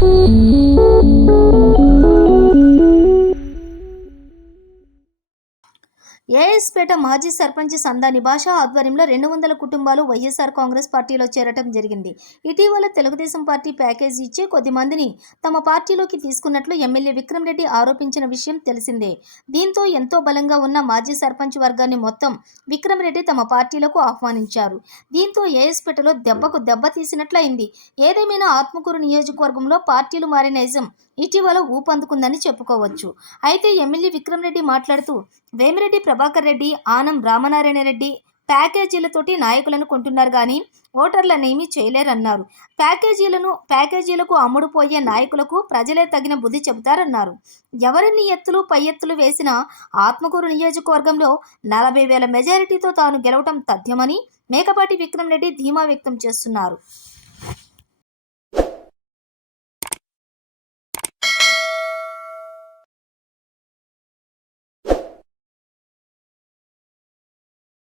嗯。ఏఎస్పేట మాజీ సర్పంచ్ సందాని భాష ఆధ్వర్యంలో రెండు వందల కుటుంబాలు వైఎస్ఆర్ కాంగ్రెస్ పార్టీలో చేరటం జరిగింది. ఇటీవల తెలుగుదేశం పార్టీ ప్యాకేజీ ఇచ్చి కొద్ది మందిని తమ పార్టీలోకి తీసుకున్నట్లు ఎమ్మెల్యే విక్రమ్ రెడ్డి ఆరోపించిన విషయం తెలిసిందే. దీంతో ఎంతో బలంగా ఉన్న మాజీ సర్పంచ్ వర్గాన్ని మొత్తం విక్రమ్ రెడ్డి తమ పార్టీలకు ఆహ్వానించారు. దీంతో ఏఎస్పేటలో దెబ్బకు దెబ్బ తీసినట్లయింది. ఏదేమైనా ఆత్మకూరు నియోజకవర్గంలో పార్టీలు మారిన నిజం ఇటీవల ఊపందుకుందని చెప్పుకోవచ్చు. అయితే ఎమ్మెల్యే విక్రమ్ రెడ్డి మాట్లాడుతూ వేమిరెడ్డి ప్రభాకర్ రెడ్డి ఆనం రామనారాయణ రెడ్డి ప్యాకేజీలతోటి నాయకులను కొంటున్నారు కానీ ఓటర్లనేమీ చేయలేరన్నారు. ప్యాకేజీలను ప్యాకేజీలకు అమ్ముడుపోయే నాయకులకు ప్రజలే తగిన బుద్ధి చెబుతారన్నారు. ఎవరిన్ని ఎత్తులు పై ఎత్తులు వేసినా ఆత్మకూరు నియోజకవర్గంలో నలభై వేల మెజారిటీతో తాను గెలవటం తథ్యమని మేకపాటి విక్రమ్ రెడ్డి ధీమా వ్యక్తం చేస్తున్నారు.